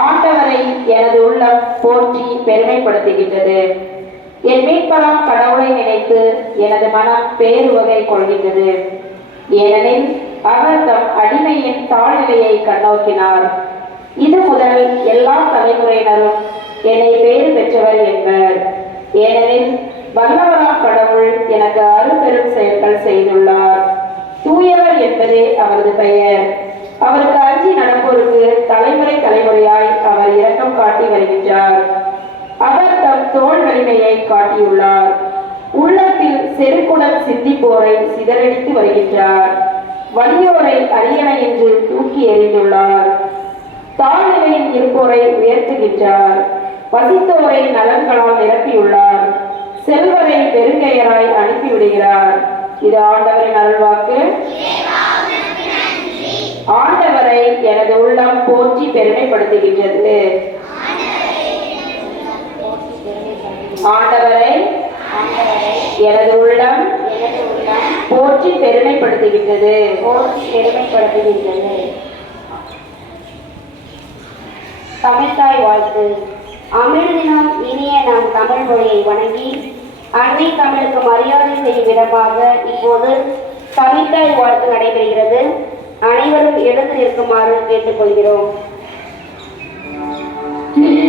ஆண்டவரை எனது உள்ளம் போற்றி பெருமைப்படுத்துகின்றது. என் மீட்பராம் கடவுளை நினைத்து எனது மனம் பேருவகை கொள்கின்றது. ஏனெனில் அவர் தம் அடிமையின் தாழ்நிலையை கண்ணோக்கினார். இது முதல் எல்லா தலைமுறையினரும் என்னை பேறு பெற்றவர் என்பர். ஏனெனில் வல்லவராம் கடவுள் எனக்கு அரும்பெரும் செயல்கள் செய்துள்ளார். தூயவர் என்பதே அவரது பெயர். அவருக்கு அஞ்சி நடப்போருக்கு தலைமுறை தலைமுறையாய் அவர் இரக்கம் காட்டி வருகின்றார். அவர் தம் தோல் வலிமையை காட்டியுள்ளார். உள்ளத்தில் செருக்குடன் சிந்திப்போரை சிதறடித்து வருகின்றார். வலியோரை அரியணை என்று தூக்கி எறிந்துள்ளார். தாழ்நிலையில் இருப்போரை உயர்த்துகின்றார். வசித்தோரை நலன்களால் நிரப்பியுள்ளார். செல்வரை பெருங்கையராய் அனுப்பிவிடுகிறார். இது ஆண்டவரின் அருள்வாக்கு. ஆண்டவரை எனது உள்ளம் போற்றி பெருமைப்படுத்துகின்றது. ஆண்டவரை எனது உள்ளம் போற்றி பெருமைப்படுத்துகின்றது. தமிழ்த்தாய் வாழ்த்து. அமிழ்தினம் இனிய நாம் தமிழ் மொழியை வணங்கி அன்னை தமிழுக்கு மரியாதை செய்யும் விதமாக இப்போது தமிழ்த்தாய் வாழ்த்து நடைபெறுகிறது. அனைவரும் எழுந்து நிற்குமாறு கேட்டுக்கொள்கிறோம்.